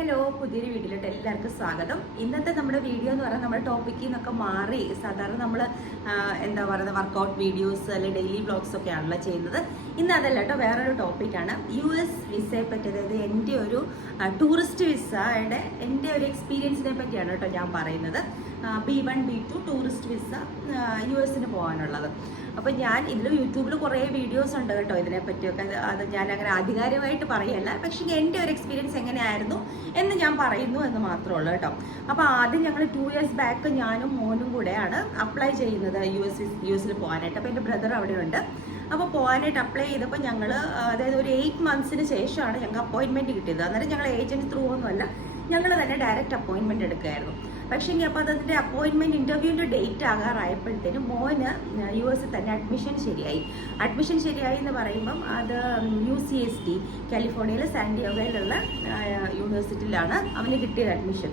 Hello, പുതിയൊരു വീഡിയോയിലോട്ട് എല്ലാവർക്കും സ്വാഗതം. ഇന്നത്തെ നമ്മുടെ വീഡിയോ എന്ന് പറഞ്ഞാൽ നമ്മുടെ ടോപ്പിക്കിൽ നിന്നൊക്കെ മാറി സാധാരണ നമ്മൾ എന്താ പറയുക വർക്കൗട്ട് വീഡിയോസ് അല്ലെങ്കിൽ ഡെയിലി വ്ളോഗ്സ് ഒക്കെ ആണല്ലോ ചെയ്യുന്നത്. ഇന്ന് അതല്ല കേട്ടോ, വേറൊരു ടോപ്പിക്കാണ്. US വിസയെ പറ്റി, അതായത് എൻ്റെ ഒരു ടൂറിസ്റ്റ് വിസയുടെ എൻ്റെ ഒരു എക്സ്പീരിയൻസിനെ പറ്റിയാണ് കേട്ടോ ഞാൻ പറയുന്നത്. B1 B2 tourist visa US പോകാനുള്ളത്. അപ്പോൾ ഞാൻ ഇതിൽ യൂട്യൂബിൽ കുറേ വീഡിയോസ് ഉണ്ട് കേട്ടോ ഇതിനെ പറ്റിയൊക്കെ. അത് ഞാൻ അങ്ങനെ ആധികാരികമായിട്ട് പറയല്ല, പക്ഷേ എൻ്റെ ഒരു എക്സ്പീരിയൻസ് എങ്ങനെയായിരുന്നു എന്ന് ഞാൻ പറയുന്നു എന്ന് മാത്രമേ ഉള്ളൂ കേട്ടോ. അപ്പോൾ ആദ്യം ഞങ്ങൾ 2 years ബാക്ക് ഞാനും മോനും കൂടെയാണ് അപ്ലൈ ചെയ്യുന്നത് US പോകാനായിട്ട്. അപ്പോൾ എൻ്റെ ബ്രദർ അവിടെയുണ്ട്. അപ്പോൾ പോകാനായിട്ട് അപ്ലൈ ചെയ്തപ്പോൾ ഞങ്ങൾ അതായത് ഒരു 8 monthsന് ശേഷമാണ് ഞങ്ങൾക്ക് അപ്പോയിൻമെൻറ്റ് കിട്ടിയത്. അന്നേരം ഞങ്ങൾ ഏജൻറ്റ് ത്രൂ ഒന്നുമല്ല, ഞങ്ങൾ തന്നെ ഡയറക്റ്റ് അപ്പോയിൻമെൻറ്റ് എടുക്കുമായിരുന്നു. പക്ഷേ അപ്പോൾ അതിൻ്റെ അപ്പോയിൻമെൻറ്റ് ഇൻ്റർവ്യൂവിൻ്റെ ഡേറ്റ് ആകാറായപ്പോഴത്തേനും മോന് US തന്നെ അഡ്മിഷൻ ശരിയായി എന്ന് പറയുമ്പം അത് UCSD കാലിഫോർണിയയിലെ സാൻഡിയാഗോയിലുള്ള യൂണിവേഴ്സിറ്റിയിലാണ് അവന് കിട്ടിയത് അഡ്മിഷൻ.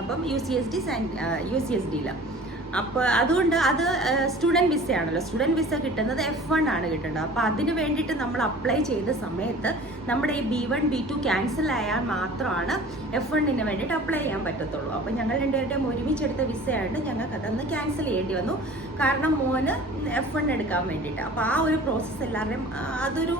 അപ്പം UCSDയിൽ. അപ്പോൾ അതുകൊണ്ട് അത് സ്റ്റുഡൻറ്റ് വിസയാണല്ലോ. സ്റ്റുഡൻറ്റ് വിസ കിട്ടുന്നത് F1 ആണ് കിട്ടേണ്ടത്. അപ്പോൾ അതിന് വേണ്ടിയിട്ട് നമ്മൾ അപ്ലൈ ചെയ്ത സമയത്ത് നമ്മുടെ ഈ B1 B2 ക്യാൻസൽ ആയാൽ മാത്രമാണ് F1ന് വേണ്ടിയിട്ട് അപ്ലൈ ചെയ്യാൻ പറ്റത്തുള്ളൂ. അപ്പോൾ ഞങ്ങൾ രണ്ടുപേരുടെയും ഒരുമിച്ചെടുത്ത വിസയായിട്ട് ഞങ്ങൾക്ക് അതൊന്ന് ക്യാൻസൽ ചെയ്യേണ്ടി വന്നു, കാരണം മോന് F1 എടുക്കാൻ വേണ്ടിയിട്ട്. അപ്പോൾ ആ ഒരു പ്രോസസ്സ് എല്ലാവരുടെയും അതൊരു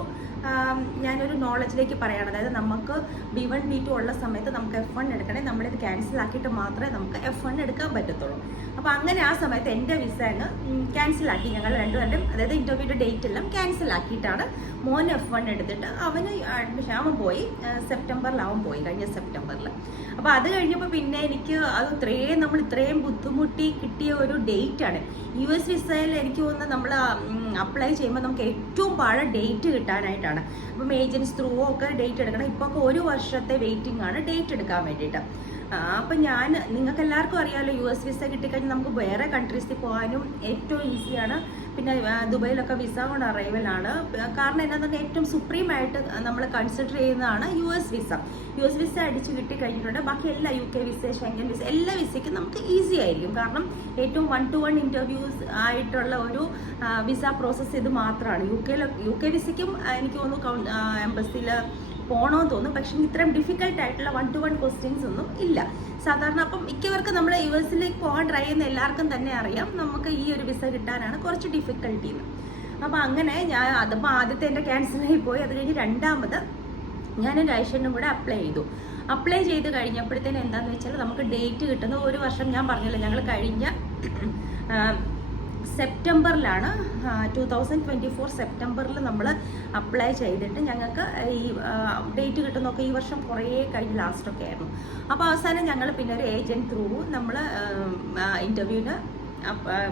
ഞാനൊരു നോളജിലേക്ക് പറയുകയാണ്. അതായത് നമുക്ക് B1 B2 ഉള്ള സമയത്ത് നമുക്ക് F1 എടുക്കണേ, നമ്മളിത് ക്യാൻസൽ ആക്കിയിട്ട് മാത്രമേ നമുക്ക് F1 എടുക്കാൻ പറ്റത്തുള്ളൂ. അപ്പോൾ അങ്ങനെ ആ സമയത്ത് എൻ്റെ വിസ അങ്ങ് ക്യാൻസലാക്കി ഞങ്ങൾ രണ്ടുപേരും, അതായത് ഇൻ്റർവ്യൂയുടെ ഡേറ്റ് എല്ലാം ക്യാൻസൽ ആക്കിയിട്ടാണ് മോൻ F1 എടുത്തിട്ട് അവന് അഡ്മിഷൻ പോയി. സെപ്റ്റംബറിലാവും പോയി, കഴിഞ്ഞ സെപ്റ്റംബറിൽ. അപ്പോൾ അത് കഴിഞ്ഞപ്പോൾ പിന്നെ എനിക്ക് അത് നമ്മൾ ഇത്രയും ബുദ്ധിമുട്ടി കിട്ടിയ ഒരു ഡേറ്റാണ്. US വിസയിൽ എനിക്ക് തോന്നുന്നത് നമ്മൾ അപ്ലൈ ചെയ്യുമ്പോൾ നമുക്ക് ഏറ്റവും പാട് ഡേറ്റ് കിട്ടാനായിട്ടാണ്. അപ്പം ഏജൻസ് ത്രൂ ഒക്കെ ഡേറ്റ് എടുക്കണം. ഇപ്പോൾ ഒക്കെ 1 വർഷത്തെ വെയിറ്റിംഗ് ആണ് ഡേറ്റ് എടുക്കാൻ വേണ്ടിയിട്ട്. അപ്പം നിങ്ങൾക്ക് എല്ലാവർക്കും അറിയാമല്ലോ, US വിസ കിട്ടിക്കഴിഞ്ഞാൽ നമുക്ക് വേറെ കൺട്രീസിൽ പോകാനും ഏറ്റവും ഈസിയാണ്. പിന്നെ ദുബൈയിലൊക്കെ വിസ കൊണ്ട് അറൈവലാണ്. കാരണം എന്താണെന്ന് പറഞ്ഞാൽ ഏറ്റവും സുപ്രീമായിട്ട് നമ്മൾ കൺസിഡർ ചെയ്യുന്നതാണ് US വിസ അടിച്ച് കിട്ടിക്കഴിഞ്ഞിട്ടുണ്ട്. ബാക്കി എല്ലാ UK വിസ, ഷെങ്കൻ വിസ, എല്ലാ വിസയ്ക്കും നമുക്ക് ഈസി ആയിരിക്കും. കാരണം ഏറ്റവും 1-to-1 ഇൻ്റർവ്യൂസ് ആയിട്ടുള്ള ഒരു വിസ പ്രോസസ്സ് ഇത് മാത്രമാണ്. UK വിസയ്ക്കും എനിക്ക് തോന്നുന്നു എംബസിയിൽ പോകണമെന്ന് തോന്നും, പക്ഷേ ഇത്രയും ഡിഫിക്കൽട്ട് ആയിട്ടുള്ള 1-to-1 ക്വസ്റ്റ്യൻസ് ഒന്നും ഇല്ല സാധാരണ. അപ്പം മിക്കവർക്കും നമ്മൾ US പോകാൻ ട്രൈ ചെയ്യുന്ന എല്ലാവർക്കും തന്നെ അറിയാം നമുക്ക് ഈ ഒരു വിസ കിട്ടാനാണ് കുറച്ച് ഡിഫിക്കൽട്ടി എന്ന്. അപ്പോൾ അങ്ങനെ അതിപ്പോൾ ആദ്യത്തെ എൻ്റെ ക്യാൻസലായി പോയി. അത് കഴിഞ്ഞ് രണ്ടാമത് ഞാനും രൈഷനും കൂടെ അപ്ലൈ ചെയ്ത് കഴിഞ്ഞപ്പോഴത്തേനും എന്താണെന്ന് വെച്ചാൽ നമുക്ക് ഡേറ്റ് കിട്ടുന്നത് 1 വർഷം. ഞാൻ പറഞ്ഞല്ലോ, ഞങ്ങൾ കഴിഞ്ഞ സെപ്റ്റംബറിലാണ് 2024 സെപ്റ്റംബറിൽ നമ്മൾ അപ്ലൈ ചെയ്തിട്ട് ഞങ്ങൾക്ക് ഈ ഡേറ്റ് കിട്ടുന്നതൊക്കെ ഈ വർഷം കുറേ കഴിഞ്ഞ് ലാസ്റ്റൊക്കെ ആയിരുന്നു. അപ്പോൾ അവസാനം ഞങ്ങൾ പിന്നെ ഒരു ഏജൻറ്റ് ത്രൂ നമ്മൾ ഇൻ്റർവ്യൂവിന്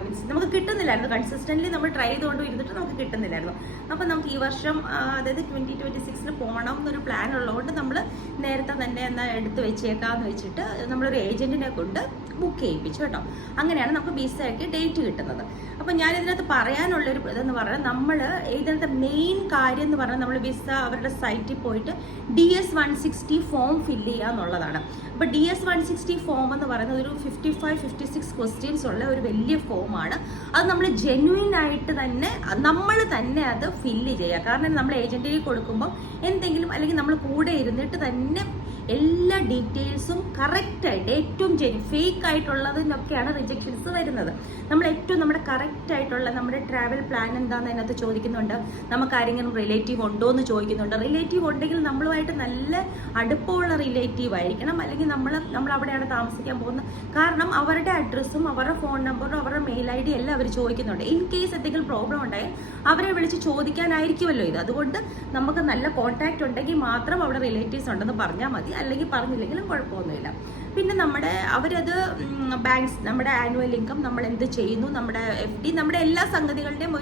മീൻസ് നമുക്ക് കിട്ടുന്നില്ലായിരുന്നു. കൺസിസ്റ്റൻ്റ്ലി നമ്മൾ ട്രൈ ചെയ്തുകൊണ്ട് ഇരുന്നിട്ട് നമുക്ക് കിട്ടുന്നില്ലായിരുന്നു. അപ്പോൾ നമുക്ക് ഈ വർഷം അതായത് 2026 പോകണം എന്നൊരു പ്ലാൻ ഉള്ളതുകൊണ്ട് നമ്മൾ നേരത്തെ തന്നെ എന്നാൽ എടുത്ത് വെച്ചേക്കാമെന്ന് വെച്ചിട്ട് നമ്മളൊരു ഏജൻറ്റിനെ കൊണ്ട് ബുക്ക് ചെയ്യിപ്പിച്ചു കേട്ടോ. അങ്ങനെയാണ് നമുക്ക് വിസയ്ക്ക് ഡേറ്റ് കിട്ടുന്നത്. അപ്പോൾ ഞാനിതിനകത്ത് പറയാനുള്ളൊരു ഇതെന്ന് പറഞ്ഞാൽ, നമ്മൾ ഇതിനകത്ത് മെയിൻ കാര്യം എന്ന് പറഞ്ഞാൽ നമ്മൾ വിസ അവരുടെ സൈറ്റിൽ പോയിട്ട് DS-160 ഫോം ഫില്ല് ചെയ്യുക എന്നുള്ളതാണ്. അപ്പോൾ DS-160 ഫോം എന്ന് പറയുന്നത് ഒരു 55-56 ക്വസ്റ്റ്യൻസ് ഉള്ള ഒരു വലിയ ഫോമാണ്. അത് നമ്മൾ ജെന്യുവൻ ആയിട്ട് തന്നെ നമ്മൾ തന്നെ അത് ഫില്ല് ചെയ്യുക. കാരണം നമ്മൾ ഏജൻറ്റിന് കൊടുക്കുമ്പോൾ എന്തെങ്കിലും അല്ലെങ്കിൽ നമ്മൾ കൂടെ ഇരുന്നിട്ട് തന്നെ എല്ലാ ഡീറ്റെയിൽസും കറക്റ്റായിട്ട് ഏറ്റവും ഫേക്ക് ആയിട്ടുള്ളതിനൊക്കെയാണ് റിജക്ഷൻസ് വരുന്നത്. നമ്മൾ ഏറ്റവും നമ്മുടെ കറക്റ്റ് ആയിട്ടുള്ള നമ്മുടെ ട്രാവൽ പ്ലാൻ എന്താണെന്ന് അതിനകത്ത് ചോദിക്കുന്നുണ്ട്. നമുക്ക് ആരെങ്കിലും റിലേറ്റീവ് ഉണ്ടോ എന്ന് ചോദിക്കുന്നുണ്ട്. റിലേറ്റീവ് ഉണ്ടെങ്കിൽ നമ്മളുമായിട്ട് നല്ല അടുപ്പമുള്ള റിലേറ്റീവ് ആയിരിക്കണം, അല്ലെങ്കിൽ നമ്മൾ അവിടെയാണ് താമസിക്കാൻ പോകുന്നത്. കാരണം അവരുടെ അഡ്രസ്സും അവരുടെ ഫോൺ നമ്പറും അവരുടെ മെയിൽ ID എല്ലാം അവർ ചോദിക്കുന്നുണ്ട്. ഇൻ കേസ് എന്തെങ്കിലും പ്രോബ്ലം ഉണ്ടായാൽ അവരെ വിളിച്ച് ചോദിക്കാനായിരിക്കുമല്ലോ ഇത്. അതുകൊണ്ട് നമുക്ക് നല്ല കോൺടാക്റ്റ് ഉണ്ടെങ്കിൽ മാത്രം അവിടെ റിലേറ്റീവ്സ് ഉണ്ടെന്ന് പറഞ്ഞാൽ മതി, അല്ലെങ്കിൽ പറഞ്ഞില്ലെങ്കിലും കുഴപ്പമൊന്നുമില്ല. പിന്നെ അവരത് ബാങ്ക്സ്, നമ്മുടെ ആനുവൽ ഇൻകം, നമ്മൾ എന്ത് ചെയ്യുന്നു, നമ്മുടെ FD, നമ്മുടെ എല്ലാ സംഗതികളുടെയും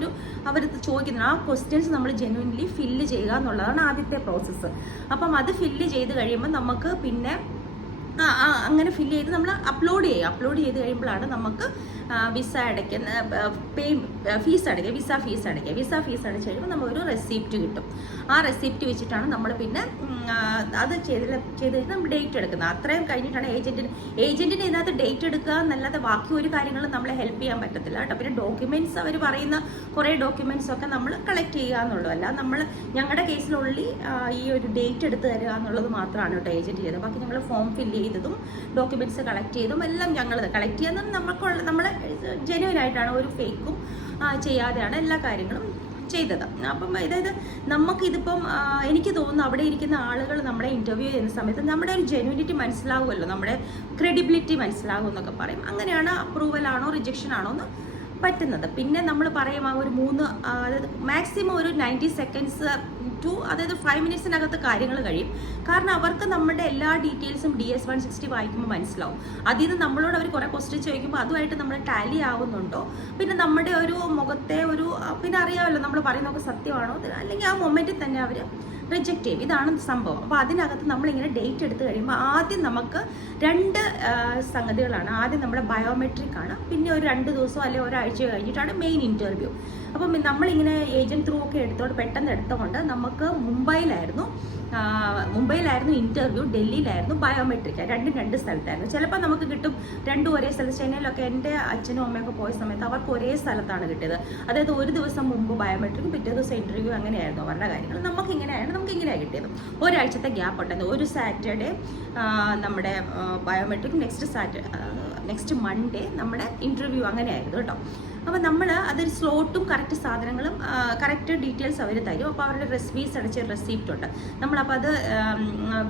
അവരത് ചോദിക്കുന്നു. ആ ക്വസ്റ്റ്യൻസ് നമ്മൾ ജെന്യുവൻലി ഫില്ല് ചെയ്യുക എന്നുള്ളതാണ് ആദ്യത്തെ പ്രോസസ്സ്. അപ്പം അത് ഫില്ല് ചെയ്ത് കഴിയുമ്പോൾ നമുക്ക് പിന്നെ അങ്ങനെ ഫില്ല് ചെയ്ത് നമ്മൾ അപ്ലോഡ് ചെയ്ത് കഴിയുമ്പോഴാണ് നമുക്ക് വിസ അടയ്ക്കുന്ന ഫീസ് അടയ്ക്കുക, വിസ ഫീസ് അടച്ച് കഴിയുമ്പോൾ നമുക്കൊരു റെസിപ്റ്റ് കിട്ടും. ആ റെസിപ്റ്റ് വെച്ചിട്ടാണ് നമ്മൾ പിന്നെ അത് ചെയ്ത് നമ്മൾ ഡേറ്റ് എടുക്കുന്നത്. അത്രയും കഴിഞ്ഞിട്ടാണ് ഏജന്റിന് ഇതിനകത്ത് ഡേറ്റ് എടുക്കുക എന്നല്ലാതെ ബാക്കി ഒരു കാര്യങ്ങളും നമ്മളെ ഹെൽപ്പ് ചെയ്യാൻ പറ്റത്തില്ല കേട്ടോ. പിന്നെ ഡോക്യുമെന്റ്സ് അവർ പറയുന്ന കുറേ ഡോക്യുമെന്റ്സ് ഒക്കെ നമ്മൾ കളക്ട് ചെയ്യുക എന്നുള്ളൂ. അല്ല നമ്മൾ ഞങ്ങളുടെ കേസിലുള്ളി ഈ ഒരു ഡേറ്റ് എടുത്ത് തരിക എന്നുള്ളത് മാത്രമാണ് കേട്ടോ ഏജന്റ് ചെയ്തത്. ബാക്കി ഞങ്ങൾ ഫോം ഫില്ല് ചെയ്തതും ഡോക്യുമെന്റ്സ് കളക്ട് ചെയ്തതും എല്ലാം ഞങ്ങൾ കളക്ട് ചെയ്യുന്നത് നമ്മൾ ജെന്യുവൻ ആയിട്ടാണ്, ഒരു ഫേക്കും ചെയ്യാതെയാണ് എല്ലാ കാര്യങ്ങളും ചെയ്തത്. അപ്പം അതായത് നമുക്കിതിപ്പം എനിക്ക് തോന്നുന്നു അവിടെ ഇരിക്കുന്ന ആളുകൾ നമ്മളെ ഇൻ്റർവ്യൂ ചെയ്യുന്ന സമയത്ത് നമ്മുടെ ഒരു ജെന്യുനിറ്റി മനസ്സിലാവുമല്ലോ, നമ്മുടെ ക്രെഡിബിലിറ്റി മനസ്സിലാവും എന്നൊക്കെ പറയും. അങ്ങനെയാണ് അപ്രൂവൽ ആണോ റിജക്ഷൻ ആണോ എന്ന് പറ്റുന്നത്. പിന്നെ നമ്മൾ പറയും ആ ഒരു അതായത് മാക്സിമം ഒരു 90 സെക്കൻഡ്സ് ടു അതായത് 5 മിനിറ്റ്സിനകത്ത് കാര്യങ്ങൾ കഴിയും. കാരണം അവർക്ക് നമ്മുടെ എല്ലാ ഡീറ്റെയിൽസും DS-160 വായിക്കുമ്പോൾ മനസ്സിലാവും. അതിൽ നിന്ന് നമ്മളോട് അവർ കുറേ ക്വസ്റ്റ്യൻ ചോദിക്കുമ്പോൾ അതുമായിട്ട് നമ്മൾ ടാലി ആവുന്നുണ്ടോ, പിന്നെ നമ്മുടെ ഒരു മുഖത്തെ ഒരു പിന്നെ അറിയാമല്ലോ നമ്മൾ പറയുന്നതൊക്കെ സത്യമാണോ അല്ലെങ്കിൽ ആ മൊമെൻറ്റിൽ തന്നെ അവർ റിജക്റ്റ് ചെയ്യും. ഇതാണ് സംഭവം. അപ്പോൾ അതിനകത്ത് നമ്മളിങ്ങനെ ഡേറ്റ് എടുത്ത് കഴിയുമ്പോൾ ആദ്യം നമുക്ക് 2 സംഗതികളാണ്. ആദ്യം നമ്മുടെ ബയോമെട്രിക് ആണ്, പിന്നെ ഒരു 2 ദിവസം അല്ലെങ്കിൽ ഒരാഴ്ച കഴിഞ്ഞിട്ടാണ് മെയിൻ ഇൻ്റർവ്യൂ. അപ്പം നമ്മളിങ്ങനെ ഏജന്റ് ത്രൂ ഒക്കെ പെട്ടെന്ന് എടുത്തുകൊണ്ട് നമുക്ക് മുംബൈയിലായിരുന്നു ഇൻ്റർവ്യൂ, ഡൽഹിയിലായിരുന്നു ബയോമെട്രിക്. രണ്ടും 2 സ്ഥലത്തായിരുന്നു. ചിലപ്പോൾ നമുക്ക് കിട്ടും 2 ഒരേ സ്ഥലത്ത്. ചെന്നൈയിലൊക്കെ എൻ്റെ അച്ഛനും അമ്മയൊക്കെ പോയ സമയത്ത് അവർക്ക് ഒരേ സ്ഥലത്താണ് കിട്ടിയത്. അതായത് ഒരു ദിവസം മുമ്പ് ബയോമെട്രിക്കും പിറ്റേ ദിവസം ഇൻ്റർവ്യൂ അങ്ങനെയായിരുന്നു അവരുടെ കാര്യങ്ങൾ. നമുക്ക് ഇങ്ങനെയാണ് കിട്ടിയത്. ഒരാഴ്ചത്തെ ഗ്യാപ്പ് ഉണ്ടായിരുന്നു. ഒരു സാറ്റർഡേ നമ്മുടെ ബയോമെട്രിക്, നെക്സ്റ്റ് മൺഡേ നമ്മുടെ ഇൻ്റർവ്യൂ അങ്ങനെയായിരുന്നു കേട്ടോ. അപ്പോൾ നമ്മൾ അതൊരു സ്ലോട്ടും കറക്റ്റ് സാധനങ്ങളും കറക്റ്റ് ഡീറ്റെയിൽസ് അവർ തരും. അപ്പോൾ അവരുടെ ഫീസ് അടച്ച റെസിപ്റ്റ് ഉണ്ട്. നമ്മളപ്പോൾ അത്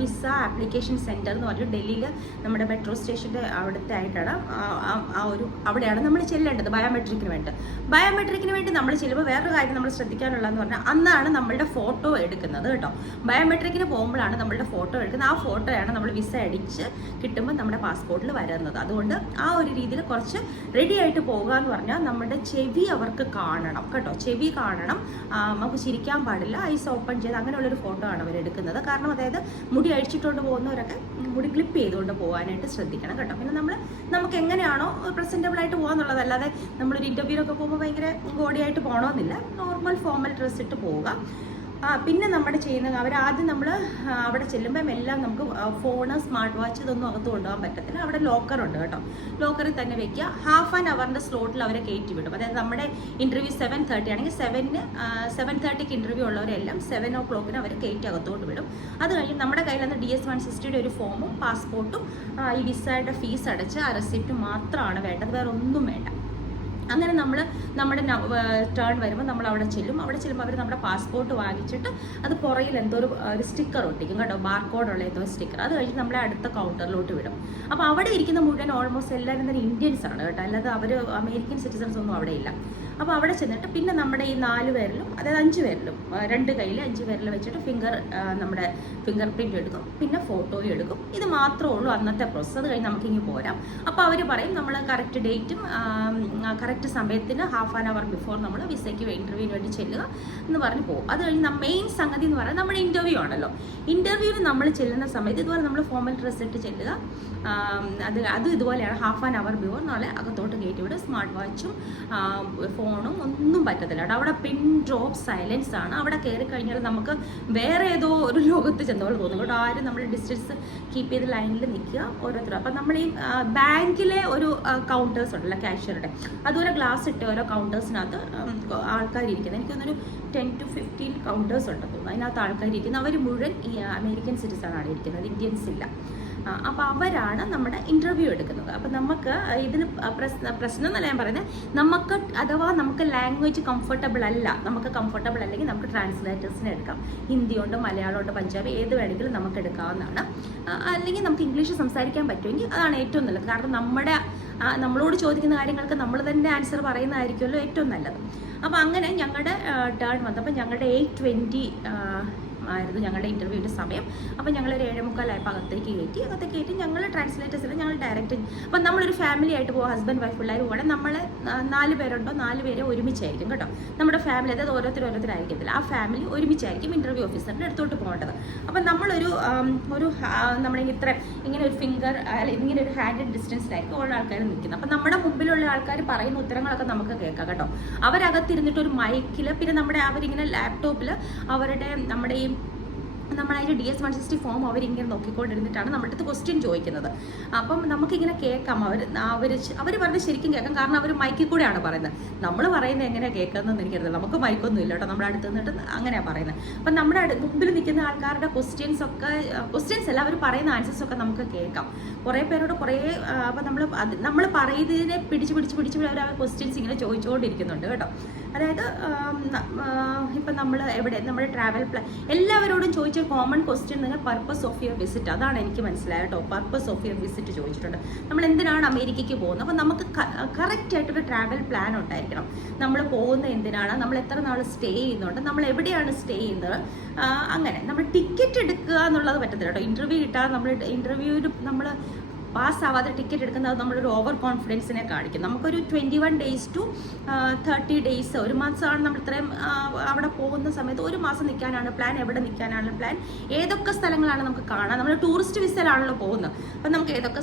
വിസ ആപ്ലിക്കേഷൻ സെൻറ്റർ എന്ന് പറഞ്ഞു ഡൽഹിയിൽ നമ്മുടെ മെട്രോ സ്റ്റേഷൻ്റെ അവിടുത്തെ ആയിട്ടാണ് അവിടെയാണ് നമ്മൾ ചെല്ലേണ്ടത് ബയോമെട്രിക്കിന് വേണ്ടി നമ്മൾ ചെല്ലുമ്പോൾ വേറൊരു കാര്യം നമ്മൾ ശ്രദ്ധിക്കാനുള്ളതെന്ന് പറഞ്ഞാൽ അന്നാണ് നമ്മളുടെ ഫോട്ടോ എടുക്കുന്നത് കേട്ടോ. ബയോമെട്രിക്കിന് പോകുമ്പോഴാണ് നമ്മളുടെ ഫോട്ടോ എടുക്കുന്നത്. ആ ഫോട്ടോയാണ് നമ്മൾ വിസ അടിച്ച് കിട്ടുമ്പോൾ നമ്മുടെ പാസ്പോർട്ടിൽ വരുന്നത്. അതുകൊണ്ട് ആ ഒരു രീതിയിൽ കുറച്ച് റെഡി ആയിട്ട് പോകുക എന്ന് പറഞ്ഞാൽ നമ്മുടെ ചെവി അവർക്ക് കാണണം കേട്ടോ. ചെവി കാണണം, നമുക്ക് ചിരിക്കാൻ പാടില്ല, ഐസ് ഓപ്പൺ ചെയ്ത് അങ്ങനെയുള്ളൊരു ഫോട്ടോ ആണ് അവരെടുക്കുന്നത്. കാരണം അതായത് മുടി അഴിച്ചിട്ടുകൊണ്ട് പോകുന്നവരൊക്കെ മുടി ക്ലിപ്പ് ചെയ്തുകൊണ്ട് പോകാനായിട്ട് ശ്രദ്ധിക്കണം കേട്ടോ. പിന്നെ നമുക്ക് എങ്ങനെയാണോ പ്രസൻറ്റബിൾ ആയിട്ട് പോകാന്നുള്ളത്, അല്ലാതെ നമ്മളൊരു ഇൻ്റർവ്യൂവിനൊക്കെ പോകുമ്പോൾ ഭയങ്കര ഗോഡിയായിട്ട് പോകണമെന്നില്ല. നോർമൽ ഫോർമൽ ഡ്രസ്സ് ഇട്ട് പോവുക. പിന്നെ നമ്മുടെ ചെയ്യുന്നത് അവരാദ്യം നമ്മൾ അവിടെ ചെല്ലുമ്പം എല്ലാം നമുക്ക് ഫോണ്, സ്മാർട്ട് വാച്ച് ഇതൊന്നും അകത്ത് കൊണ്ടുപോകാൻ പറ്റത്തില്ല. അവിടെ ലോക്കറുണ്ട് കേട്ടോ. ലോക്കറിൽ തന്നെ വെക്കുക. ഹാഫ് ആൻ അവറിൻ്റെ സ്ലോട്ടിൽ അവരെ കയറ്റി വിടും. അതായത് നമ്മുടെ ഇൻ്റർവ്യൂ 7:30 ആണെങ്കിൽ 7:30ക്ക് ഇൻ്റർവ്യൂ ഉള്ളവരെല്ലാം 7 o'clock അവർ കയറ്റി അകത്തോട്ട് വിടും. അത് കഴിഞ്ഞ് നമ്മുടെ കയ്യിൽ നിന്ന് DS-160 ഒരു ഫോമും പാസ്പോർട്ടും ഈ വിസയുടെ ഫീസ് അടച്ച് ആ റെസിപ്റ്റ് മാത്രമാണ് വേണ്ടത്, വേറെ ഒന്നും വേണ്ട. അങ്ങനെ നമ്മുടെ ടേൺ വരുമ്പോൾ നമ്മൾ അവിടെ ചെല്ലുമ്പോൾ അവർ നമ്മുടെ പാസ്പോർട്ട് വാങ്ങിച്ചിട്ട് അത് പുറയിൽ എന്തോ ഒരു സ്റ്റിക്കർ ഒട്ടിക്കും കേട്ടോ, ബാർകോഡുള്ള എന്തോ സ്റ്റിക്കർ. അത് കഴിഞ്ഞ് നമ്മളെ അടുത്ത കൗണ്ടറിലോട്ട് വിടും. അപ്പോൾ അവിടെ ഇരിക്കുന്ന മുഴുവൻ ഓൾമോസ്റ്റ് എല്ലാവരും തന്നെ ഇന്ത്യൻസ് ആണ് കേട്ടോ, അല്ലാതെ അവർ അമേരിക്കൻ സിറ്റിസൺസ് ഒന്നും അവിടെ ഇല്ല. അപ്പോൾ അവിടെ ചെന്നിട്ട് പിന്നെ നമ്മുടെ ഈ 4 പേരിലും അതായത് 5 പേരിലും 2 കയ്യിൽ 5 പേരിൽ വെച്ചിട്ട് നമ്മുടെ ഫിംഗർ പ്രിൻ്റ് എടുക്കും, പിന്നെ ഫോട്ടോയും എടുക്കും. ഇത് മാത്രമേ ഉള്ളൂ അന്നത്തെ പ്രോസസ്സ്. അത് കഴിഞ്ഞ് നമുക്കിങ്ങ് പോരാം. അപ്പോൾ അവർ പറയും നമ്മൾ കറക്റ്റ് ഡേറ്റും കറക്റ്റ് സമയത്തിന് ഹാഫ് ആൻ അവർ ബിഫോർ നമ്മൾ വിസയ്ക്ക് ഇൻ്റർവ്യൂവിന് വേണ്ടി ചെല്ലുക എന്ന് പറഞ്ഞ് പോകും. അത് കഴിഞ്ഞ് മെയിൻ സംഗതി എന്ന് പറയുന്നത് നമ്മുടെ ഇൻ്റർവ്യൂ ആണല്ലോ. ഇൻ്റർവ്യൂവിന് നമ്മൾ ചെല്ലുന്ന സമയത്ത് ഇതുപോലെ നമ്മൾ ഫോർമൽ ഡ്രസ്സ് ഇട്ട് ചെല്ലുക. അതും ഇതുപോലെയാണ്. ഹാഫ് ആൻ അവർ ബിഫോർ നാളെ അകത്തോട്ട് കയറ്റി വിടുക. സ്മാർട്ട് വാച്ചും ഫോണും ഒന്നും പറ്റത്തില്ല കേട്ടോ. അവിടെ പിൻ ഡ്രോപ്പ് സൈലൻസ് ആണ്. അവിടെ കയറി കഴിഞ്ഞാൽ നമുക്ക് വേറെ ഏതോ ഒരു ലോകത്ത് ചെന്നോളൂ തോന്നും കേട്ടോ. ആരും നമ്മൾ ഡിസ്റ്റൻസ് കീപ്പ് ചെയ്ത് ലൈനിൽ നിൽക്കുക ഓരോരുത്തരും. അപ്പം നമ്മൾ ഈ ബാങ്കിലെ ഒരു കൗണ്ടേഴ്സ് ഉണ്ടല്ലോ ക്യാഷ്യറുടെ, അതുപോലെ ഗ്ലാസ് ഇട്ട് ഓരോ കൗണ്ടേഴ്സിനകത്ത് ആൾക്കാരിരിക്കുന്നത്. എനിക്കൊന്നൊരു 10 to 15 കൗണ്ടേഴ്സ് ഉണ്ടെന്ന് തോന്നുന്നു. അതിനകത്ത് ആൾക്കാരിരിക്കുന്നത് അവർ മുഴുവൻ ഈ അമേരിക്കൻ സിറ്റിസണാണ് ഇരിക്കുന്നത്, ഇന്ത്യൻസ് ഇല്ല. അപ്പോൾ അവരാണ് നമ്മുടെ ഇൻ്റർവ്യൂ എടുക്കുന്നത്. അപ്പോൾ നമുക്ക് ഇതിന് പ്രശ്നം എന്നല്ല ഞാൻ പറയുന്നത്, നമുക്ക് അഥവാ നമുക്ക് ലാംഗ്വേജ് കംഫർട്ടബിൾ അല്ലെങ്കിൽ നമുക്ക് ട്രാൻസ്ലേറ്റേഴ്സിനെ എടുക്കാം. ഹിന്ദിയുണ്ട്, മലയാളമുണ്ട്, പഞ്ചാബി ഏത് വേണമെങ്കിലും നമുക്ക് എടുക്കാവുന്നതാണ്. അല്ലെങ്കിൽ നമുക്ക് ഇംഗ്ലീഷ് സംസാരിക്കാൻ പറ്റുമെങ്കിൽ അതാണ് ഏറ്റവും നല്ലത്. കാരണം നമ്മളോട് ചോദിക്കുന്ന കാര്യങ്ങൾക്ക് നമ്മൾ തന്നെ ആൻസർ പറയുന്നതായിരിക്കുമല്ലോ ഏറ്റവും നല്ലത്. അപ്പോൾ അങ്ങനെ ഞങ്ങളുടെ ടേൺ വന്നപ്പോൾ ഞങ്ങളുടെ 8:20 ആയിരുന്നു ഞങ്ങളുടെ ഇൻ്റർവ്യൂവിൻ്റെ സമയം. അപ്പോൾ ഞങ്ങളൊരു 7:45 അകത്തേക്ക് കയറ്റി ഞങ്ങൾ ട്രാൻസ്ലേറ്റേഴ്സിൽ ഞങ്ങൾ ഡയറക്റ്റ്. അപ്പം നമ്മളൊരു ഫാമിലി ആയിട്ട് പോകും, ഹസ്ബൻഡ് വൈഫ് പിള്ളേർ പോകണം. നമ്മൾ 4 പേരുണ്ടോ 4 പേരെ ഒരുമിച്ചായിരിക്കും കേട്ടോ. നമ്മുടെ ഫാമിലി, അതായത് ഓരോരുത്തരായിരിക്കത്തില്ല, ആ ഫാമിലി ഒരുമിച്ചായിരിക്കും ഇൻ്റർവ്യൂ ഓഫീസറിൻ്റെ അടുത്തോട്ട് പോകേണ്ടത്. അപ്പം നമ്മളൊരു നമ്മുടെ ഇങ്ങനെ ഒരു ഫിംഗർ ഇങ്ങനെ ഒരു ഹാൻഡ് ഡിസ്റ്റൻസിലായിരിക്കും ഓരോ ആൾക്കാർ നിൽക്കുന്നത്. അപ്പം നമ്മുടെ മുമ്പിലുള്ള ആൾക്കാർ പറയുന്ന ഉത്തരങ്ങളൊക്കെ നമുക്ക് കേൾക്കാം കേട്ടോ. അവരകത്തിരുന്നിട്ട് ഒരു മൈക്കിൽ, പിന്നെ അവരിങ്ങനെ ലാപ്ടോപ്പിൽ നമ്മുടെ നമ്മളതിൻ്റെ DS-160 ഫോം അവരിങ്ങനെ നോക്കിക്കൊണ്ടിരുന്നിട്ടാണ് നമ്മുടെ അടുത്ത് ക്വസ്റ്റ്യൻ ചോദിക്കുന്നത്. അപ്പം നമുക്കിങ്ങനെ കേൾക്കാം, അവർ പറഞ്ഞ് ശരിക്കും കേൾക്കാം, കാരണം അവർ മൈക്കിൽ കൂടെയാണ് പറയുന്നത്. നമ്മൾ പറയുന്നത് എങ്ങനെയാണ് കേൾക്കുന്നതെന്ന് എനിക്കറിയില്ല, നമുക്ക് മൈക്കൊന്നും ഇല്ല കേട്ടോ, നമ്മുടെ അടുത്ത് നിന്നിട്ട് അങ്ങനെയാണ് പറയുന്നത്. അപ്പം നമ്മുടെ മുമ്പിൽ നിൽക്കുന്ന ആൾക്കാരുടെ ക്വസ്റ്റ്യൻസ് അല്ല, അവർ പറയുന്ന ആൻസേഴ്സൊക്കെ നമുക്ക് കേൾക്കാം. കുറേ പേരോട് അപ്പം നമ്മൾ പറയുന്നതിനെ പിടിച്ച് അവർ ആ ക്വസ്റ്റ്യൻസ് ഇങ്ങനെ ചോദിച്ചുകൊണ്ടിരിക്കുന്നുണ്ട് കേട്ടോ. അതായത് ഇപ്പം നമ്മുടെ ട്രാവൽ പ്ലാൻ എല്ലാവരോടും ചോദിച്ച കോമൺ ക്വസ്റ്റ്യൻ തന്നെ പർപ്പസ് ഓഫ് യുവർ വിസിറ്റ്. അതാണ് എനിക്ക് മനസ്സിലായത് കേട്ടോ. പർപ്പസ് ഓഫ് യുവർ വിസിറ്റ് ചോദിച്ചിട്ടുണ്ട്. നമ്മൾ എന്തിനാണ് അമേരിക്കയ്ക്ക് പോകുന്നത്. അപ്പം നമുക്ക് കറക്റ്റായിട്ടൊരു ട്രാവൽ പ്ലാൻ ഉണ്ടായിരിക്കണം. നമ്മൾ പോകുന്നത് എന്തിനാണ്, നമ്മൾ എത്ര നാൾ സ്റ്റേ ചെയ്യുന്നുണ്ട്, നമ്മൾ എവിടെയാണ് സ്റ്റേ ചെയ്യുന്നത്, അങ്ങനെ നമ്മൾ ടിക്കറ്റ് എടുക്കുക എന്നുള്ളത് പറ്റത്തില്ല കേട്ടോ. ഇൻ്റർവ്യൂ കിട്ടാതെ നമ്മൾ പാസ്സാവാതെ ടിക്കറ്റ് എടുക്കുന്നത് നമ്മളൊരു ഓവർ കോൺഫിഡൻസിനെ കാണിക്കും. നമുക്കൊരു 21 days to 30 days, ഒരു മാസമാണ് നമ്മൾ ഇത്രയും അവിടെ പോകുന്ന സമയത്ത്. ഒരു മാസം നിൽക്കാനാണ് പ്ലാൻ, എവിടെ നിൽക്കാനാണ് പ്ലാൻ, ഏതൊക്കെ സ്ഥലങ്ങളാണ് നമുക്ക് കാണാൻ. നമ്മൾ ടൂറിസ്റ്റ് വിസയിലാണല്ലോ പോകുന്നത്. അപ്പം നമുക്ക് ഏതൊക്കെ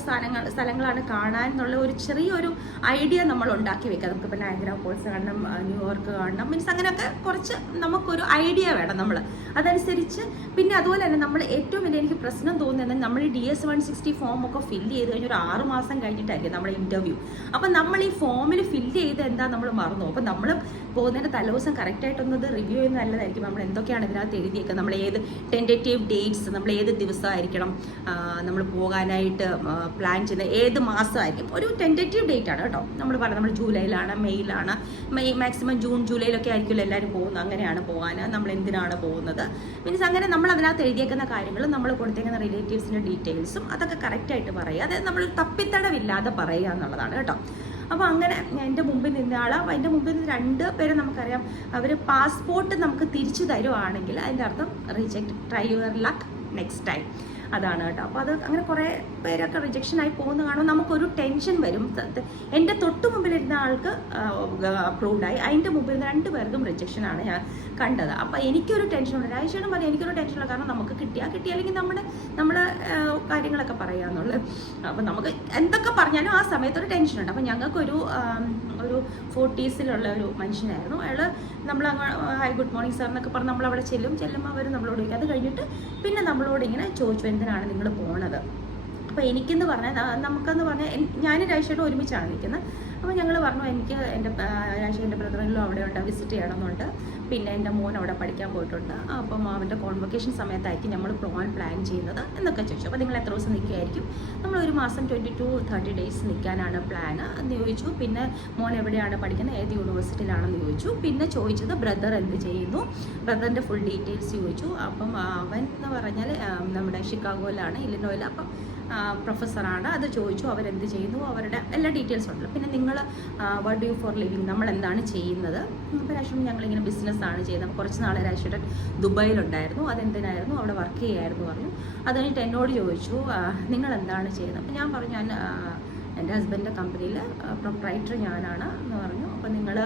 സ്ഥലങ്ങളാണ് കാണാൻ എന്നുള്ള ഒരു ചെറിയൊരു ഐഡിയ നമ്മൾ ഉണ്ടാക്കി വെക്കുക. നമുക്കിപ്പോൾ നയഗ്ര ഫോൾസ് കാണണം, ന്യൂയോർക്ക് കാണണം, മീൻസ് അങ്ങനെയൊക്കെ കുറച്ച് നമുക്കൊരു ഐഡിയ വേണം നമ്മൾ അതനുസരിച്ച്. പിന്നെ അതുപോലെ തന്നെ നമ്മൾ ഏറ്റവും വലിയ എനിക്ക് പ്രശ്നം തോന്നുന്നത്, നമ്മൾ DS-160 ഫോം ഒക്കെ ഫില്ല് ചെയ്ത് കഴിഞ്ഞ് ഒരു 6 മാസം കഴിഞ്ഞിട്ടായിരിക്കും നമ്മുടെ ഇൻ്റർവ്യൂ. അപ്പം നമ്മൾ ഈ ഫോമിൽ ഫില്ല് ചെയ്ത് എന്താ നമ്മൾ മറന്നു. അപ്പം നമ്മൾ പോകുന്നതിൻ്റെ തലേദിവസം കറക്റ്റായിട്ടൊന്നത് റിവ്യൂ ചെയ്യുന്നത് നല്ലതായിരിക്കും. നമ്മൾ എന്തൊക്കെയാണ് ഇതിനകത്ത് എഴുതിയേക്കുക, നമ്മൾ ഏത് ടെൻറ്റേറ്റീവ് ഡേറ്റ്സ്, നമ്മൾ ഏത് ദിവസമായിരിക്കണം നമ്മൾ പോകാനായിട്ട് പ്ലാൻ ചെയ്യുന്നത്, ഏത് മാസമായിരിക്കും. ഒരു ടെൻറ്റേറ്റീവ് ഡേറ്റ് ആണ് കേട്ടോ നമ്മൾ പറയുന്നത്. നമ്മൾ ജൂലൈയിലാണ്, മെയ്യിലാണ്, മാക്സിമം ജൂൺ ജൂലൈയിലൊക്കെ ആയിരിക്കുമല്ലോ എല്ലാവരും പോകുന്നത്. അങ്ങനെയാണ് പോകാൻ, നമ്മൾ എന്തിനാണ് പോകുന്നത്, മീൻസ് അങ്ങനെ നമ്മൾ അതിനകത്ത് എഴുതിയേക്കുന്ന കാര്യങ്ങളും നമ്മൾ കൊടുത്തേക്കുന്ന റിലേറ്റീവ്സിൻ്റെ ഡീറ്റെയിൽസും അതൊക്കെ കറക്റ്റായിട്ട് പറയുക. അതായത് നമ്മൾ തപ്പിത്തടവില്ലാതെ പറയുക എന്നുള്ളതാണ് കേട്ടോ. അപ്പോൾ അങ്ങനെ എൻ്റെ മുമ്പിൽ നിന്ന അതിൻ്റെ മുമ്പിൽ നിന്ന് 2 പേരെ നമുക്കറിയാം. അവർ പാസ്പോർട്ട് നമുക്ക് തിരിച്ചു തരുവാണെങ്കിൽ അതിൻ്റെ അർത്ഥം reject, try your luck next time, അതാണ് കേട്ടോ. അപ്പോൾ അത് അങ്ങനെ കുറേ പേരൊക്കെ റിജക്ഷനായി പോകുന്ന കാണുമ്പോൾ നമുക്കൊരു ടെൻഷൻ വരും. എൻ്റെ തൊട്ട് മുമ്പിലിരുന്ന ആൾക്ക് അപ്രൂവ്ഡായി, അതിൻ്റെ മുമ്പിൽ നിന്ന് 2 പേർക്കും റിജക്ഷനാണ് ഞാൻ കണ്ടത്. അപ്പോൾ എനിക്കൊരു ടെൻഷനുണ്ട്. രാജേഷനും പറഞ്ഞാൽ എനിക്കൊരു ടെൻഷനുണ്ട്, കാരണം നമുക്ക് കിട്ടിയില്ലെങ്കിൽ നമ്മൾ കാര്യങ്ങളൊക്കെ പറയാമെന്നുള്ളത്. അപ്പോൾ നമുക്ക് എന്തൊക്കെ പറഞ്ഞാലും ആ സമയത്തൊരു ടെൻഷനുണ്ട്. അപ്പോൾ ഞങ്ങൾക്കൊരു 40s ഒരു മനുഷ്യനായിരുന്നു അയാൾ. നമ്മൾ ഹൈ ഗുഡ് മോർണിംഗ് സാർ എന്നൊക്കെ പറഞ്ഞ് നമ്മളവിടെ ചെല്ലുമ്പോൾ അവർ നമ്മളോട് ചോദിക്കും. അത് കഴിഞ്ഞിട്ട് പിന്നെ നമ്മളോട് ഇങ്ങനെ ചോദിച്ചു, എന്തിനാണ് നിങ്ങൾ പോണത്. അപ്പോൾ എനിക്കെന്ന് പറഞ്ഞാൽ നമുക്കെന്ന് പറഞ്ഞാൽ ഞാൻ രാജേഷേട്ടൻ ഒരുമിച്ചാണ് നിൽക്കുന്നത്. അപ്പോൾ ഞങ്ങൾ പറഞ്ഞു, എനിക്ക് രാജേഷേട്ടൻ്റെ ബ്രദറിലും അവിടെ ഉണ്ട്, വിസിറ്റ് ചെയ്യണമെന്നുണ്ട്. പിന്നെ എൻ്റെ മോൻ അവിടെ പഠിക്കാൻ പോയിട്ടുണ്ട്. അപ്പം അവൻ്റെ കോൺവൊക്കേഷൻ സമയത്തായിരിക്കും നമ്മൾ പ്ലാൻ ചെയ്യുന്നത് എന്നൊക്കെ ചോദിച്ചു. അപ്പോൾ നിങ്ങൾ എത്ര ദിവസം നിൽക്കുകയായിരിക്കും. നമ്മൾ ഒരു മാസം 20 to 30 days നിൽക്കാനാണ് പ്ലാൻ എന്ന് ചോദിച്ചു. പിന്നെ മോൻ എവിടെയാണ് പഠിക്കുന്നത്, ഏത് യൂണിവേഴ്സിറ്റിയിലാണെന്ന് ചോദിച്ചു. പിന്നെ ചോദിച്ചത് ബ്രദർ എന്ത് ചെയ്യുന്നു, ബ്രദറിൻ്റെ ഫുൾ ഡീറ്റെയിൽസ് ചോദിച്ചു. അപ്പം അവൻ എന്ന് പറഞ്ഞാൽ നമ്മുടെ ഷിക്കാഗോയിലാണ്, ഇലിനോയിൽ. അപ്പം പ്രൊഫസറാണ്. അത് ചോദിച്ചു, അവരെന്ത് ചെയ്യുന്നു, അവരുടെ എല്ലാ ഡീറ്റെയിൽസ് ഉണ്ടല്ലോ. പിന്നെ നിങ്ങൾ what do you for living, നമ്മൾ എന്താണ് ചെയ്യുന്നത്. അപ്പോൾ രാഷ്ട്രം ഞങ്ങളിങ്ങനെ ബിസിനസ്സാണ് ചെയ്യുന്നത്. കുറച്ച് നാളെ രാഷ്ട്രം ദുബായിലുണ്ടായിരുന്നു, അതെന്തിനായിരുന്നു, അവിടെ വർക്ക് ചെയ്യായിരുന്നു പറഞ്ഞു. അത് കഴിഞ്ഞിട്ട് എന്നോട് ചോദിച്ചു, നിങ്ങൾ എന്താണ് ചെയ്യുന്നത്. അപ്പോൾ ഞാൻ പറഞ്ഞു, ഞാൻ എൻ്റെ ഹസ്ബൻഡിൻ്റെ കമ്പനിയിൽ പ്രൊപ്രൈറ്റർ ഞാനാണ് എന്ന് പറഞ്ഞു. അപ്പോൾ നിങ്ങൾ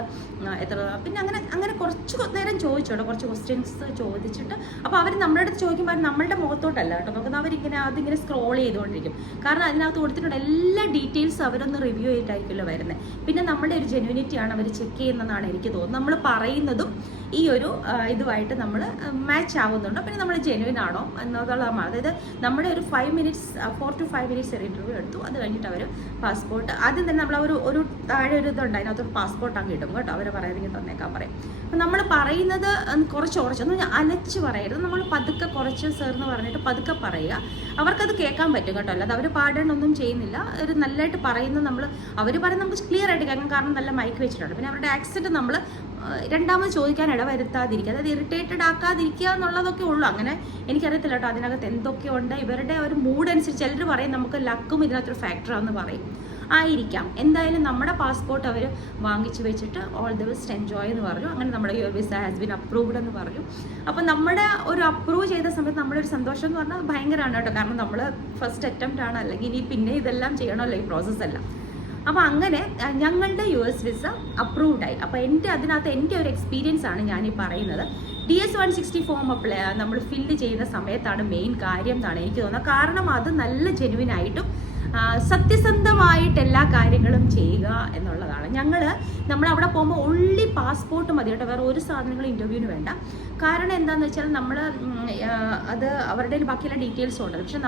എത്ര, പിന്നെ അങ്ങനെ കുറച്ച് നേരം ചോദിച്ചോട്ടോ, കുറച്ച് ക്വസ്റ്റ്യൻസ് ചോദിച്ചിട്ട്. അപ്പോൾ അവർ നമ്മുടെ അടുത്ത് ചോദിക്കുമ്പോൾ നമ്മളുടെ മുഖത്തോട്ടല്ല കേട്ടോ നോക്കുന്നത്, അതിങ്ങനെ സ്ക്രോൾ ചെയ്തുകൊണ്ടിരിക്കും. കാരണം അതിനകത്ത് കൊടുത്തിട്ടുണ്ട് എല്ലാ ഡീറ്റെയിൽസ് അവരൊന്ന് റിവ്യൂ ചെയ്തിട്ടായിരിക്കുമല്ലോ വരുന്നത്. പിന്നെ നമ്മുടെ ഒരു ജെന്യൂനിറ്റിയാണ് അവർ ചെക്ക് ചെയ്യുന്നതെന്നാണ് എനിക്ക് തോന്നുന്നത്. നമ്മൾ പറയുന്നതും ഈ ഒരു ഇതുമായിട്ട് നമ്മൾ മാച്ച് ആവുന്നുണ്ടോ, പിന്നെ നമ്മൾ ജെന്യൂൻ ആണോ എന്നതുള്ളതാണ്. അതായത് നമ്മുടെ ഒരു 4 to 5 minutes ഒരു ഇൻ്റർവ്യൂ എടുത്തു. അത് കഴിഞ്ഞിട്ട് അവർ പാസ്പോർട്ട് ആദ്യം തന്നെ നമ്മൾ ഒരു താഴെ ഒരു ഇതുണ്ട്, അതിനകത്തൊരു പാസ്പോർട്ട് അങ്ങ് ഇടും കേട്ടോ. അവർ പറയുന്നെങ്കിൽ തന്നേക്കാൻ പറയും. അപ്പം നമ്മൾ പറയുന്നത് കുറച്ചൊന്നും അലച്ച് പറയരുത്. നമ്മൾ പതുക്കെ കുറച്ച് സാർന്ന് പറഞ്ഞിട്ട് പതുക്കെ പറയുക. അവർക്കത് കേൾക്കാൻ പറ്റും കേട്ടോ. അല്ലാതെ അവർ പാടാനൊന്നും ചെയ്യുന്നില്ല. ഒരു നല്ലതായിട്ട് പറയുന്നത് അവർ പറയുന്നത് നമുക്ക് ക്ലിയർ ആയിട്ട് കേൾക്കാം, കാരണം നല്ല മൈക്ക് വെച്ചിട്ടുണ്ട്. പിന്നെ അവരുടെ ആക്സെൻറ്റ് നമ്മൾ രണ്ടാമത് ചോദിക്കാൻ ഇടവരുത്താതിരിക്കുക, അതായത് ഇറിറ്റേറ്റഡ് ആക്കാതിരിക്കുക എന്നുള്ളതൊക്കെ ഉള്ളൂ. അങ്ങനെ എനിക്കറിയത്തില്ല കേട്ടോ അതിനകത്ത് എന്തൊക്കെയുണ്ട്. ഇവരുടെ ഒരു മൂഡ് അനുസരിച്ച് ചിലർ പറയും നമുക്ക് ലക്കും ഇതിനകത്തൊരു ഫാക്ടറാണെന്ന് പറയും. ആയിരിക്കാം. എന്തായാലും നമ്മുടെ പാസ്പോർട്ട് അവർ വാങ്ങിച്ചു വെച്ചിട്ട് ഓൾ ദി ബെസ്റ്റ് എൻജോയ് എന്ന് പറഞ്ഞു. അങ്ങനെ നമ്മുടെ your visa has been approved എന്ന് പറഞ്ഞു. അപ്പോൾ നമ്മുടെ ഒരു അപ്രൂവ് ചെയ്ത സമയത്ത് നമ്മുടെ ഒരു സന്തോഷം എന്ന് പറഞ്ഞാൽ ഭയങ്കരമാണ് കേട്ടോ. കാരണം നമ്മൾ ഫസ്റ്റ് അറ്റംപ്റ്റ് ആണ്, അല്ലെങ്കിൽ ഇനി പിന്നെ ഇതെല്ലാം ചെയ്യണമല്ലോ ഈ പ്രോസസ്സ് എല്ലാം. അപ്പോൾ അങ്ങനെ ഞങ്ങളുടെ US വിസ അപ്രൂവ്ഡായി. അപ്പോൾ അതിനകത്ത് എൻ്റെ ഒരു എക്സ്പീരിയൻസ് ആണ് ഞാനീ പറയുന്നത്. DS-160 ഫോം നമ്മൾ ഫില്ല് ചെയ്യുന്ന സമയത്താണ് മെയിൻ കാര്യം എന്നാണ് എനിക്ക് തോന്നുന്നത്. കാരണം അത് നല്ല ജെനുവിനായിട്ടും സത്യസന്ധമായിട്ട് എല്ലാ കാര്യങ്ങളും ചെയ്യുക എന്നുള്ളതാണ്. നമ്മൾ അവിടെ പോകുമ്പോൾ ഒള്ളി പാസ്പോർട്ട് മതി കേട്ടോ, വേറെ ഒരു സാധനങ്ങളും ഇൻ്റർവ്യൂവിന് വേണ്ട. കാരണം എന്താണെന്ന് വെച്ചാൽ അത് അവരുടെ ബാക്കിയുള്ള ഡീറ്റെയിൽസും ഉണ്ട്. പക്ഷെ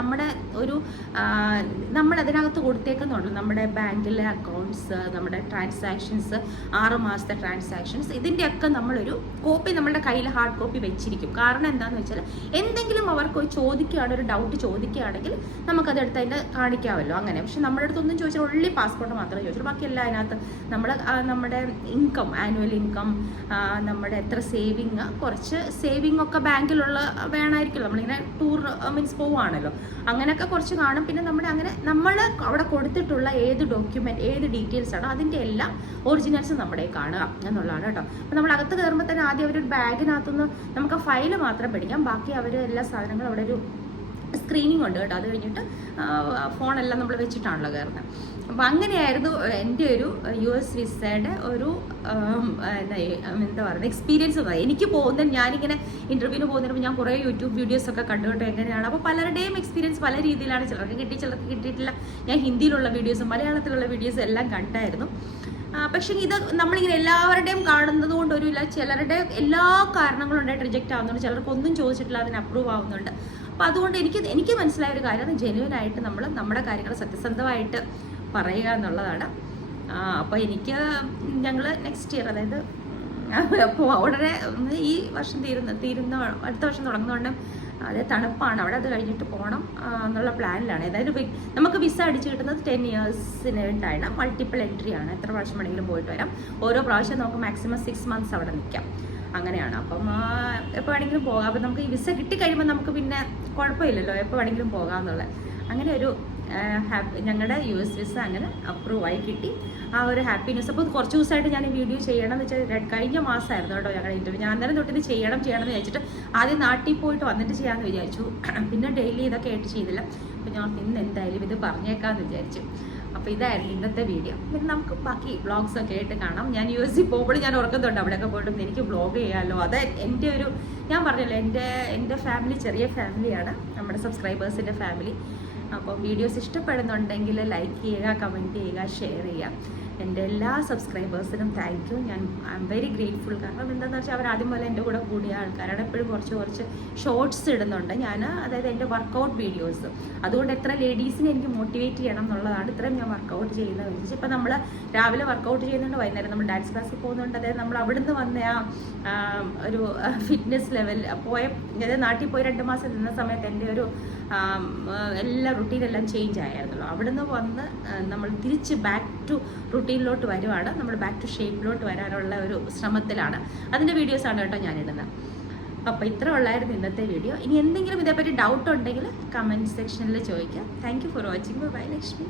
നമ്മൾ അതിനകത്ത് കൊടുത്തേക്കുന്നുണ്ട് നമ്മുടെ ബാങ്കിലെ അക്കൗണ്ട്സ്, നമ്മുടെ ട്രാൻസാക്ഷൻസ്, 6 മാസത്തെ ട്രാൻസാക്ഷൻസ്, ഇതിൻ്റെയൊക്കെ നമ്മളൊരു കോപ്പി നമ്മളുടെ കയ്യിൽ ഹാർഡ് കോപ്പി വെച്ചിരിക്കും. കാരണം എന്താണെന്ന് വെച്ചാൽ എന്തെങ്കിലും അവർക്ക് ചോദിക്കുകയാണ്, ഒരു ഡൗട്ട് ചോദിക്കുകയാണെങ്കിൽ നമുക്കതെടുത്ത് അതിൻ്റെ കാണിക്കാമല്ലോ അങ്ങനെ. പക്ഷെ നമ്മുടെ അടുത്തൊന്നും ചോദിച്ചാൽ ഒള്ളി പാസ്പോർട്ട് മാത്രമേ ചോദിച്ചുള്ളൂ. ബാക്കിയെല്ലാം അതിനകത്ത് നമ്മുടെ ഇൻകം, ആനുവൽ ഇൻകം, നമ്മുടെ എത്ര സേവിങ്, കുറച്ച് സേവിങ് ഒക്കെ ബാങ്കിലുള്ള വേണമായിരിക്കുമല്ലോ, നമ്മളിങ്ങനെ ടൂർ മീൻസ് പോവുകയാണല്ലോ, അങ്ങനെയൊക്കെ കുറച്ച് കാണും. പിന്നെ നമ്മൾ അവിടെ കൊടുത്തിട്ടുള്ള ഏത് ഡോക്യുമെൻറ്റ്, ഏത് ഡീറ്റെയിൽസ് ആണോ അതിൻ്റെ എല്ലാം ഒറിജിനൽസ് നമ്മുടെ കാണുക എന്നുള്ളതാണ് കേട്ടോ. അപ്പോൾ നമ്മൾ അകത്ത് കയറുമ്പോൾ തന്നെ ആദ്യം അവരൊരു ബാഗിനകത്തുനിന്ന് നമുക്ക് ഫയല് മാത്രം പിടിക്കാം, ബാക്കി അവർ എല്ലാ സാധനങ്ങളും അവിടെ ഒരു സ്ക്രീനിങ് ഉണ്ട് കേട്ടോ. അത് കഴിഞ്ഞിട്ട് ഫോണെല്ലാം നമ്മൾ വെച്ചിട്ടാണല്ലോ കയറുന്നത്. അപ്പോൾ അങ്ങനെയായിരുന്നു എൻ്റെ ഒരു US വിസയുടെ ഒരു എന്താ പറയുക എക്സ്പീരിയൻസ്. എനിക്ക് ഞാനിങ്ങനെ ഇൻ്റർവ്യൂവിന് പോകുന്നതിന് ഞാൻ കുറേ യൂട്യൂബ് വീഡിയോസൊക്കെ കണ്ടുകൊണ്ട് എങ്ങനെയാണ്. അപ്പോൾ പലരുടെയും എക്സ്പീരിയൻസ് പല രീതിയിലാണ്. ചിലർക്ക് കിട്ടി, ചിലർക്ക് കിട്ടിയിട്ടില്ല. ഞാൻ ഹിന്ദിയിലുള്ള വീഡിയോസും മലയാളത്തിലുള്ള വീഡിയോസും എല്ലാം കണ്ടായിരുന്നു. പക്ഷേ ഇത് നമ്മളിങ്ങനെ എല്ലാവരുടെയും കാണുന്നത് കൊണ്ട് ചിലരുടെ എല്ലാ കാരണങ്ങളും ഉണ്ടായിട്ട് റിജക്റ്റ് ആവുന്നുണ്ട്, ചിലർക്ക് ഒന്നും ചോദിച്ചിട്ടില്ല അതിന് അപ്രൂവ് ആവുന്നുണ്ട്. അപ്പോൾ അതുകൊണ്ട് എനിക്ക് മനസ്സിലായ ഒരു കാര്യം, ജെന്യുവനായിട്ട് നമ്മുടെ കാര്യങ്ങൾ സത്യസന്ധമായിട്ട് പറയുക എന്നുള്ളതാണ്. അപ്പോൾ ഞങ്ങൾ നെക്സ്റ്റ് ഇയർ, അതായത് അപ്പോൾ ഉടനെ ഈ വർഷം തീരുന്ന അടുത്ത വർഷം തുടങ്ങുന്നതുകൊണ്ട് അത് തണുപ്പാണ് അവിടെ, അത് കഴിഞ്ഞിട്ട് പോകണം എന്നുള്ള പ്ലാനിലാണ്. അതായത് നമുക്ക് വിസ അടിച്ച് കിട്ടുന്നത് 10 ഇയേഴ്സിന് വേണ്ടിയാണ്. മൾട്ടിപ്പിൾ എൻട്രി ആണ്, എത്ര പ്രാവശ്യം വേണമെങ്കിലും പോയിട്ട് വരാം. ഓരോ പ്രാവശ്യം നമുക്ക് മാക്സിമം 6 മന്ത്സ് അവിടെ നിൽക്കാം, അങ്ങനെയാണ്. അപ്പം എപ്പോൾ വേണമെങ്കിലും പോകാം. അപ്പം നമുക്ക് ഈ വിസ കിട്ടിക്കഴിയുമ്പോൾ നമുക്ക് പിന്നെ കുഴപ്പമില്ലല്ലോ, എപ്പോൾ വേണമെങ്കിലും പോകാമെന്നുള്ളത്. അങ്ങനെ ഒരു ഞങ്ങളുടെ US വിസ അങ്ങനെ അപ്രൂവ് ആയി കിട്ടി. ആ ഒരു ഹാപ്പി ന്യൂസ്. അപ്പോൾ കുറച്ച് ദിവസമായിട്ട് ഞാൻ ഈ വീഡിയോ ചെയ്യണം എന്ന് വെച്ചാൽ കഴിഞ്ഞ മാസമായിരുന്നു കേട്ടോ ഞങ്ങളുടെ ഇൻ്റർവ്യൂ. ഞാൻ അന്നേരം തൊട്ട് ഇത് ചെയ്യണം എന്ന് വിചാരിച്ചിട്ട് ആദ്യം നാട്ടിൽ പോയിട്ട് വന്നിട്ട് ചെയ്യാമെന്ന് വിചാരിച്ചു. പിന്നെ ഡെയിലി ഇതൊക്കെ ആയിട്ട് ചെയ്തില്ല. അപ്പോൾ ഞാൻ ഇന്ന് എന്തായാലും ഇത് പറഞ്ഞേക്കാമെന്ന് വിചാരിച്ചു. അപ്പോൾ ഇതായിരുന്നു ഇന്നത്തെ വീഡിയോ. പിന്നെ നമുക്ക് ബാക്കി വ്ളോഗ്സൊക്കെ ആയിട്ട് കാണാം. ഞാൻ US പോകുമ്പോൾ ഞാൻ ഓർക്കുന്നുണ്ട് അവിടെയൊക്കെ പോയിട്ട് എനിക്ക് വ്ളോഗ് ചെയ്യാമല്ലോ. അത് എൻ്റെ ഞാൻ പറഞ്ഞല്ലോ, എൻ്റെ ഫാമിലി ചെറിയ ഫാമിലിയാണ്, നമ്മുടെ സബ്സ്ക്രൈബേഴ്സിൻ്റെ ഫാമിലി. അപ്പോൾ വീഡിയോസ് ഇഷ്ടപ്പെടുന്നുണ്ടെങ്കിൽ ലൈക്ക് ചെയ്യുക, കമൻറ്റ് ചെയ്യുക, ഷെയർ ചെയ്യുക. എൻ്റെ എല്ലാ സബ്സ്ക്രൈബേഴ്സിനും thank you. I am very grateful. കാരണം എന്താണെന്ന് വെച്ചാൽ അവർ ആദ്യം പോലെ എൻ്റെ കൂടെ കൂടിയ ആൾക്കാരാണ്. എപ്പോഴും കുറച്ച് ഷോർട്സ് ഇടുന്നുണ്ട് ഞാൻ, അതായത് എൻ്റെ വർക്കൗട്ട് വീഡിയോസ്. അതുകൊണ്ട് എത്ര ലേഡീസിനെ എനിക്ക് മോട്ടിവേറ്റ് ചെയ്യണം എന്നുള്ളതാണ് ഇത്രയും ഞാൻ വർക്കൗട്ട് ചെയ്യുന്നത്. ഇപ്പം നമ്മൾ രാവിലെ വർക്കൗട്ട് ചെയ്യുന്നുണ്ട്, വൈകുന്നേരം നമ്മൾ ഡാൻസ് ക്ലാസ്സിൽ പോകുന്നുണ്ട്. അതായത് നമ്മൾ അവിടുന്ന് വന്ന ഒരു ഫിറ്റ്നസ് ലെവൽ അതായത് നാട്ടിൽ പോയി 2 മാസം നിന്ന സമയത്ത് എൻ്റെ ഒരു എല്ലാ റുട്ടീനെല്ലാം ചേഞ്ച് ആയിരുന്നല്ലോ. അവിടുന്ന് വന്ന് നമ്മൾ തിരിച്ച് ബാക്ക് ടു റുട്ടീനിലോട്ട് വരുവാണ്, നമ്മൾ ബാക്ക് ടു ഷേപ്പിലോട്ട് വരാനുള്ള ഒരു ശ്രമത്തിലാണ്. അതിൻ്റെ വീഡിയോസാണ് കേട്ടോ ഞാനിടുന്നത്. അപ്പോൾ ഇത്ര ഉള്ളായിരുന്നു ഇന്നത്തെ വീഡിയോ. ഇനി എന്തെങ്കിലും ഇതേപ്പറ്റി ഡൗട്ട് ഉണ്ടെങ്കിൽ കമൻറ്റ് സെക്ഷനിൽ ചോദിക്കാം. Thank you for watching. Bye Lakshmi.